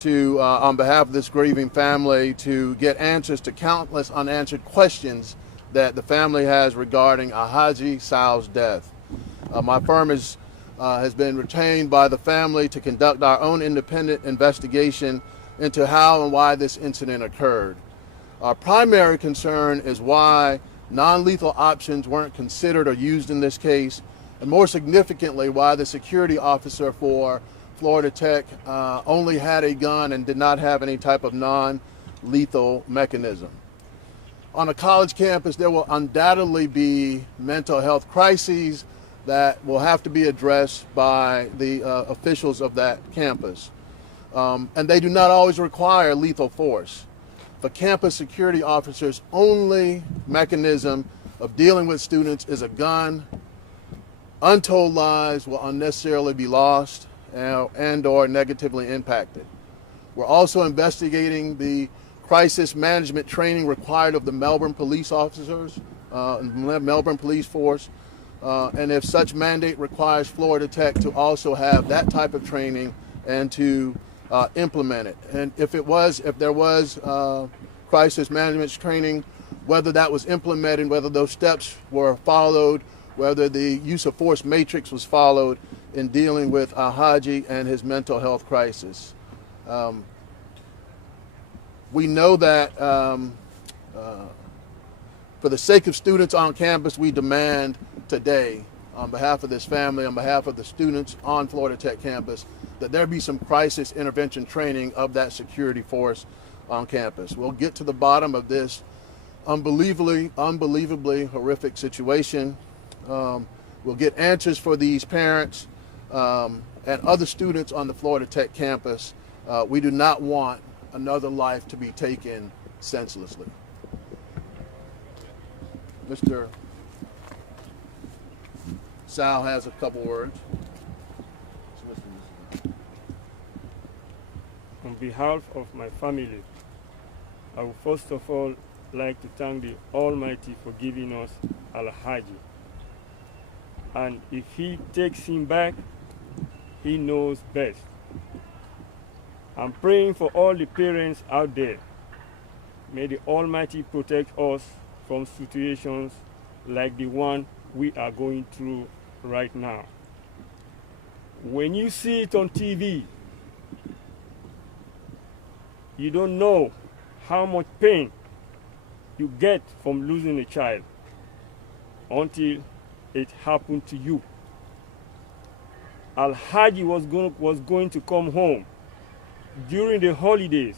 to, on behalf of this grieving family, to get answers to countless unanswered questions that the family has regarding Alhaji Sal's death. My firm has been retained by the family to conduct our own independent investigation into how and why this incident occurred. Our primary concern is why non-lethal options weren't considered or used in this case, and more significantly, why the security officer for Florida Tech only had a gun and did not have any type of non-lethal mechanism. On a college campus, there will undoubtedly be mental health crises that will have to be addressed by the officials of that campus. And they do not always require lethal force. The campus security officer's only mechanism of dealing with students is a gun. Untold lives will unnecessarily be lost and or negatively impacted. We're also investigating the crisis management training required of the Melbourne police officers, Melbourne police force, and if such mandate requires Florida Tech to also have that type of training and to implement it. And if there was crisis management training, whether that was implemented, whether those steps were followed, whether the use of force matrix was followed in dealing with Alhaji and his mental health crisis. We know that for the sake of students on campus, we demand today, on behalf of this family, on behalf of the students on Florida Tech campus, that there be some crisis intervention training of that security force on campus. We'll get to the bottom of this unbelievably horrific situation. We'll get answers for these parents and other students on the Florida Tech campus. We do not want another life to be taken senselessly. Mr. Sal has a couple words. On behalf of my family, I would first of all like to thank the Almighty for giving us Alhaji. And if He takes him back, He knows best. I'm praying for all the parents out there. May the Almighty protect us from situations like the one we are going through right now. When you see it on TV, you don't know how much pain you get from losing a child until it happened to you. Alhaji was going to come home during the holidays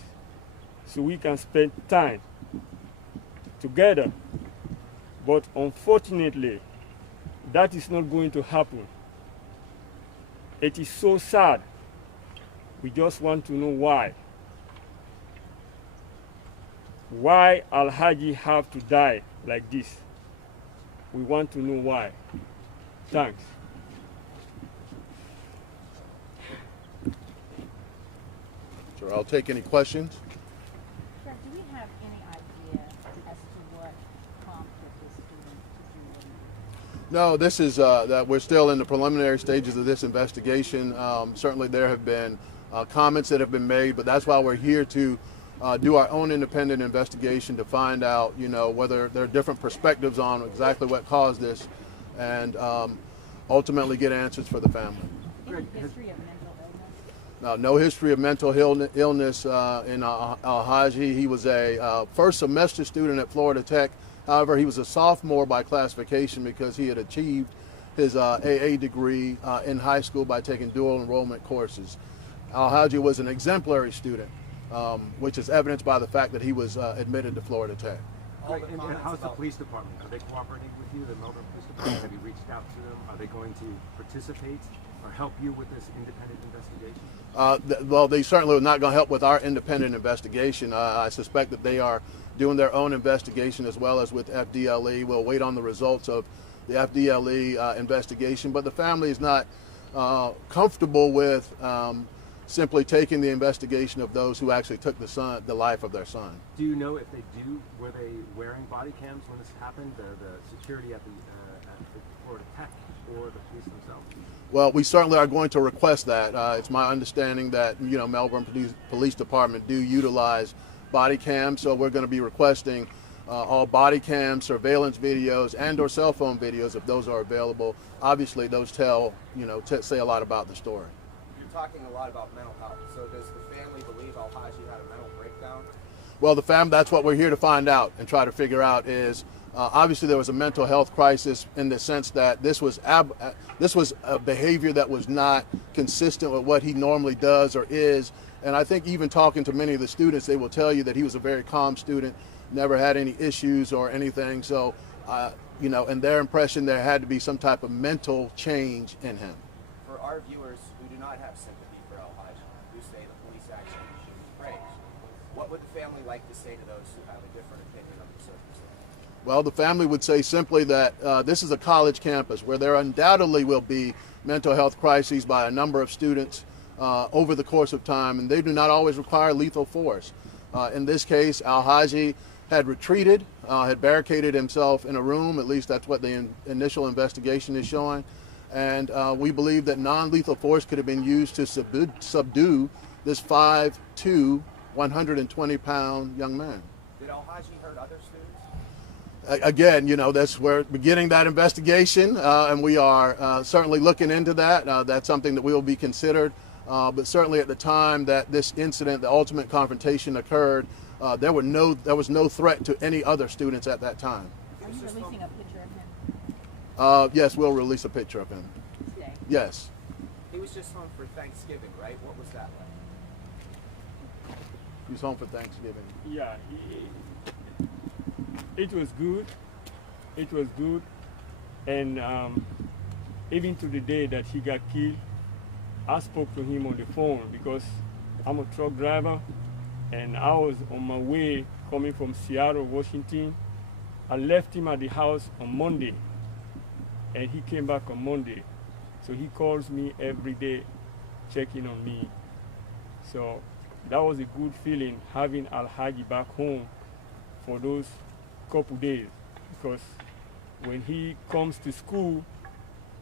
so we can spend time together. But unfortunately, that is not going to happen. It is so sad. We just want to know why. Why Alhaji have to die like this? We want to know why. Thanks. Sure, I'll take any questions. Sir, do we have any idea as to what prompted this student to do? No, this is that we're still in the preliminary stages of this investigation. Certainly there have been comments that have been made, but that's why we're here to do our own independent investigation to find out, whether there are different perspectives on exactly what caused this, and ultimately get answers for the family. Any history of mental illness? No history of mental illness in Alhaji. He was a first semester student at Florida Tech. However, he was a sophomore by classification because he had achieved his AA degree in high school by taking dual enrollment courses. Alhaji was an exemplary student, which is evidenced by the fact that he was admitted to Florida Tech. And how's the police department? Are they cooperating with you, the Melbourne Police Department? Have you reached out to them? Are they going to participate or help you with this independent investigation? Well, they certainly are not going to help with our independent investigation. I suspect that they are doing their own investigation as well as with FDLE. We'll wait on the results of the FDLE investigation, but the family is not comfortable with simply taking the investigation of those who actually took the life of their son. Do you know if they were they wearing body cams when this happened, the security at the Florida Tech or the police themselves? Well, we certainly are going to request that. It's my understanding that Melbourne Police Department do utilize body cams, so we're going to be requesting all body cam surveillance videos and/or cell phone videos if those are available. Obviously, those tell say a lot about the story. You're talking a lot about mental health. So does the family believe Al-Haji had a mental breakdown? Well, that's what we're here to find out and try to figure out is. Obviously, there was a mental health crisis in the sense that this was a behavior that was not consistent with what he normally does or is. And I think even talking to many of the students, they will tell you that he was a very calm student, never had any issues or anything. So, in their impression, there had to be some type of mental change in him. For our viewers who do not have sympathy for Al-Haji, who say the police action should be praised, what would the family like to say to those who have a different opinion of the circumstance? Well, the family would say simply that this is a college campus where there undoubtedly will be mental health crises by a number of students over the course of time, and they do not always require lethal force. In this case, Al-Haji had retreated, had barricaded himself in a room, at least that's what the initial investigation is showing, and we believe that non-lethal force could have been used to subdue this 5'2", 120-pound young man. Did Al-Haji hurt other students? Again, we're beginning that investigation, and we are certainly looking into that. That's something that will be considered. But certainly at the time that this incident, the ultimate confrontation occurred, there was no threat to any other students at that time. Are you releasing a picture of him Yes, we'll release a picture of him. today? Yes. He was just home for Thanksgiving, right? What was that like? He was home for Thanksgiving. Yeah, it was good. It was good. And even to the day that he got killed, I spoke to him on the phone because I'm a truck driver and I was on my way coming from Seattle, Washington. I left him at the house on Monday and he came back on Monday. So he calls me every day, checking on me. So that was a good feeling having Al-Haji back home for those couple days, because when he comes to school,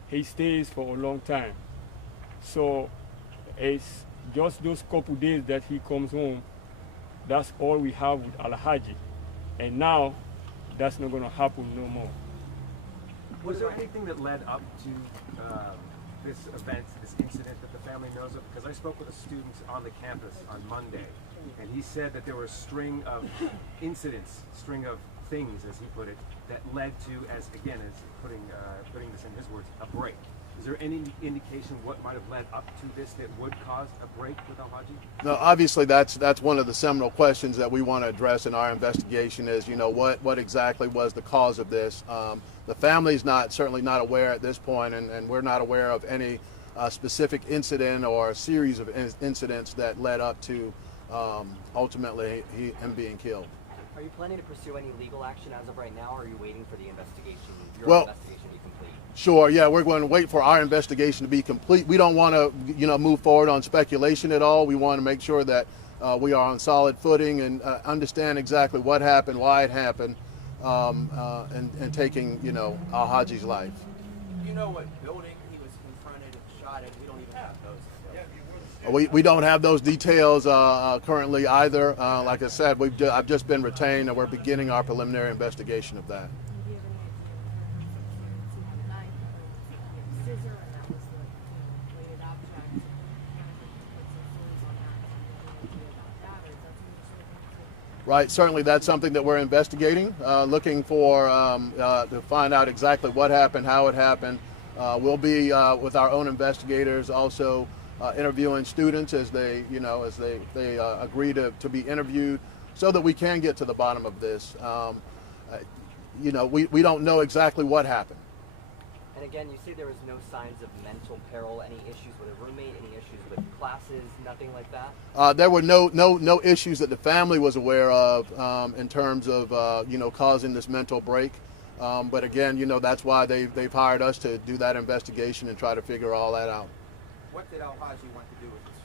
he stays for a long time. So it's just those couple days that he comes home, that's all we have with Al-Haji. And now, that's not gonna happen no more. Was there anything that led up to this event, this incident that the family knows of? Because I spoke with a student on the campus on Monday, and he said that there were a string of incidents, string of things, as he put it, that led to, as putting this in his words, a break. Is there any indication what might have led up to this that would cause a break with Al-Haji? No, obviously that's one of the seminal questions that we want to address in our investigation is, what exactly was the cause of this. The family's certainly not aware at this point, and we're not aware of any specific incident or a series of incidents that led up to ultimately him being killed. Are you planning to pursue any legal action as of right now, or are you waiting for the investigation, investigation to be complete? Sure, yeah, we're going to wait for our investigation to be complete. We don't want to, move forward on speculation at all. We want to make sure that we are on solid footing and understand exactly what happened, why it happened, and taking, Al-Haji's life. Do you know what building he was confronted and shot in? We don't even have those. We don't have those details currently either. Like I said, I've just been retained, and we're beginning our preliminary investigation of that. Right, certainly that's something that we're investigating, looking for to find out exactly what happened, how it happened. We'll be with our own investigators also interviewing students as they agree to be interviewed, so that we can get to the bottom of this. We don't know exactly what happened. And again, you say there was no signs of mental peril, any issues with a roommate, any issues with classes, nothing like that? There were no issues that the family was aware of in terms of causing this mental break. But again, that's why they've hired us to do that investigation and try to figure all that out. What did Al-Haji want to do with his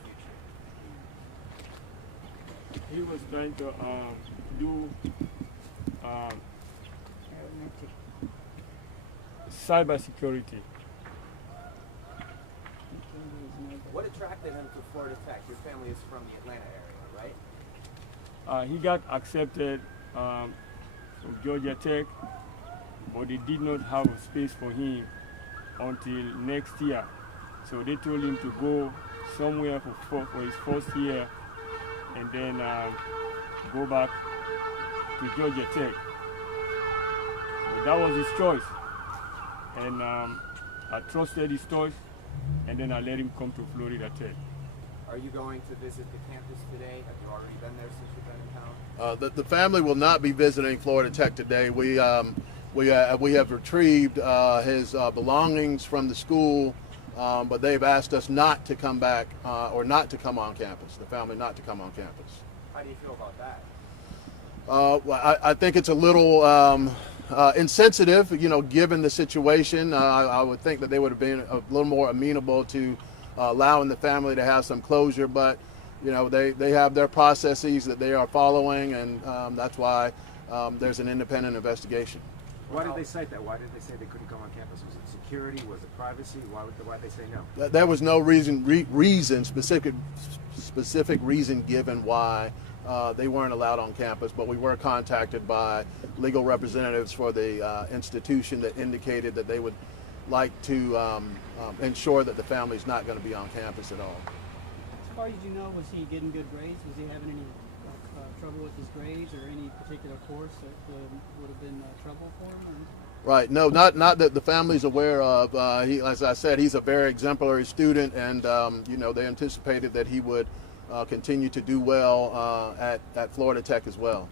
future? He was trying to do cybersecurity. What attracted him to Florida Tech? Your family is from the Atlanta area, right? He got accepted from Georgia Tech, but they did not have a space for him until next year. So they told him to go somewhere for his first year and then go back to Georgia Tech. So that was his choice. And I trusted his choice, and then I let him come to Florida Tech. Are you going to visit the campus today? Have you already been there since you've been in town? The family will not be visiting Florida Tech today. We have retrieved his belongings from the school, but they've asked us not to come back or not to come on campus. The family not to come on campus. How do you feel about that? Well, I think it's a little insensitive, given the situation. I would think that they would have been a little more amenable to allowing the family to have some closure, but they have their processes that they are following, and that's why there's an independent investigation. Why did they cite that? Why did they say they couldn't come on campus? Was it security? Was it privacy? Why did they say no? There was no specific reason given why they weren't allowed on campus, but we were contacted by legal representatives for the institution that indicated that they would like to ensure that the family's not going to be on campus at all. As far as you know, was he getting good grades? Was he having any trouble with his grades or any particular course that would have been trouble for him? Or? Right. No, not that the family's aware of. He, as I said, he's a very exemplary student, and they anticipated that he would continue to do well at Florida Tech as well.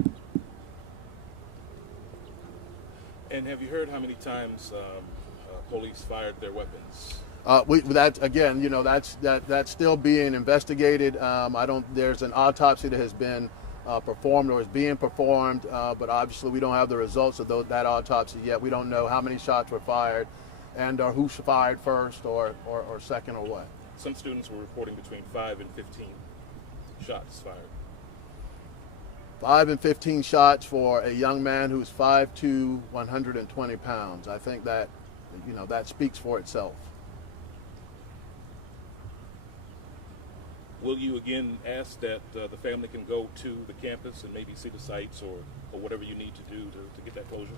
And have you heard how many times police fired their weapons? That's still being investigated. There's an autopsy that has been performed or is being performed, but obviously we don't have the results of that autopsy yet. We don't know how many shots were fired and or who fired first or second or what. Some students were reporting between 5 and 15 shots fired. 5 and 15 shots for a young man who's 5'2", 120 pounds. I think that, that speaks for itself. Will you again ask that the family can go to the campus and maybe see the sites or whatever you need to do to get that closure?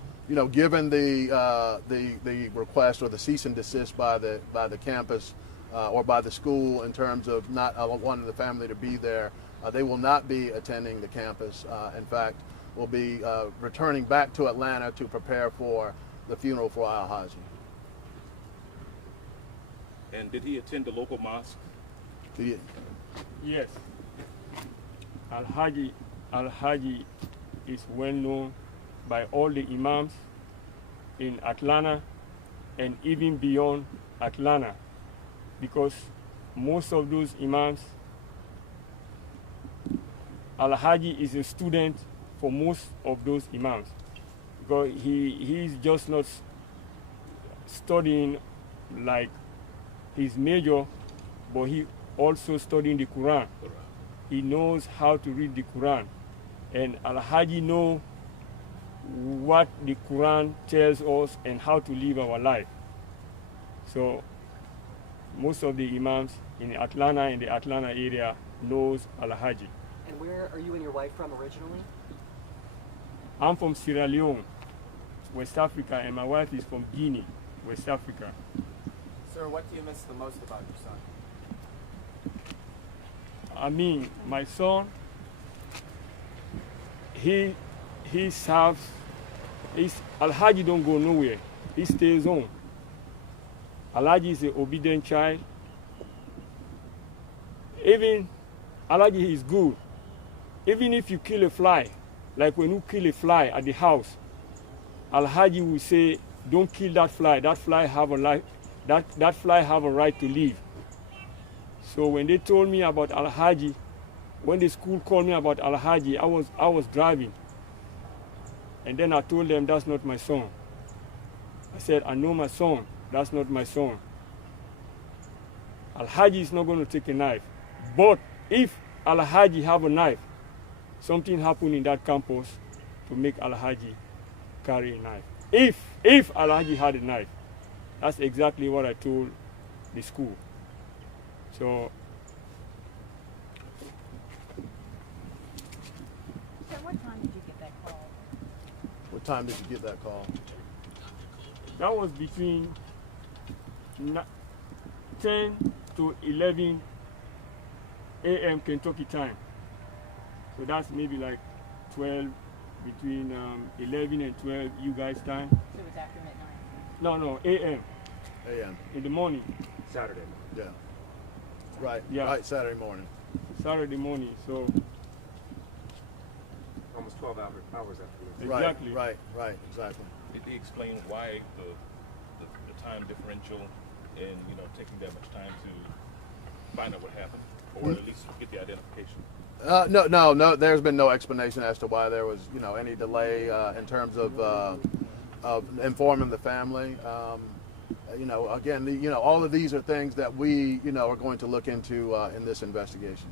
Given the request or the cease and desist by the campus or by the school in terms of not wanting the family to be there, they will not be attending the campus. In fact, will be returning back to Atlanta to prepare for the funeral for Al-Haji. And did he attend the local mosque? Yes. Al-Haji is well known by all the imams in Atlanta and even beyond Atlanta, because most of those imams, Al-Haji is a student for most of those imams, because he's just not studying like his major, but he also studying the Quran. He knows how to read the Quran, and Al-Haji knows what the Quran tells us and how to live our life. So most of the imams in Atlanta, in the Atlanta area, knows Al-Haji. And where are you and your wife from originally? I'm from Sierra Leone, West Africa, and my wife is from Guinea, West Africa. Sir, what do you miss the most about your son? I mean, my son, he serves, Al-Haji don't go nowhere. He stays home. Al-Haji is an obedient child. Even Al-Haji is good. Even if you kill a fly, like when you kill a fly at the house, Al-Haji will say, don't kill that fly. That fly have a life. That fly have a right to live. So when they told me about Al-Haji, when the school called me about Al-Haji, I was driving. And then I told them, that's not my son. I said, I know my son, that's not my son. Al-Haji is not going to take a knife. But if Al-Haji have a knife, something happened in that campus to make Al-Haji carry a knife. If Al-Haji had a knife, that's exactly what I told the school. So So what time did you get that call? What time did you get that call? that was between 10 to 11 a.m. Kentucky time. So that's maybe like 12, between 11 and 12 you guys time. So it was after midnight. No, a.m. A.M. in the morning, Saturday. Yeah. Right. Yeah. Right. Saturday morning. Saturday morning. So Almost 12 hours after. exactly. Right. Exactly. Did he explain why the time differential and taking that much time to find out what happened, or at least get the identification? No. There's been no explanation as to why there was, any delay in terms of informing the family. Again, all of these are things that we, are going to look into in this investigation.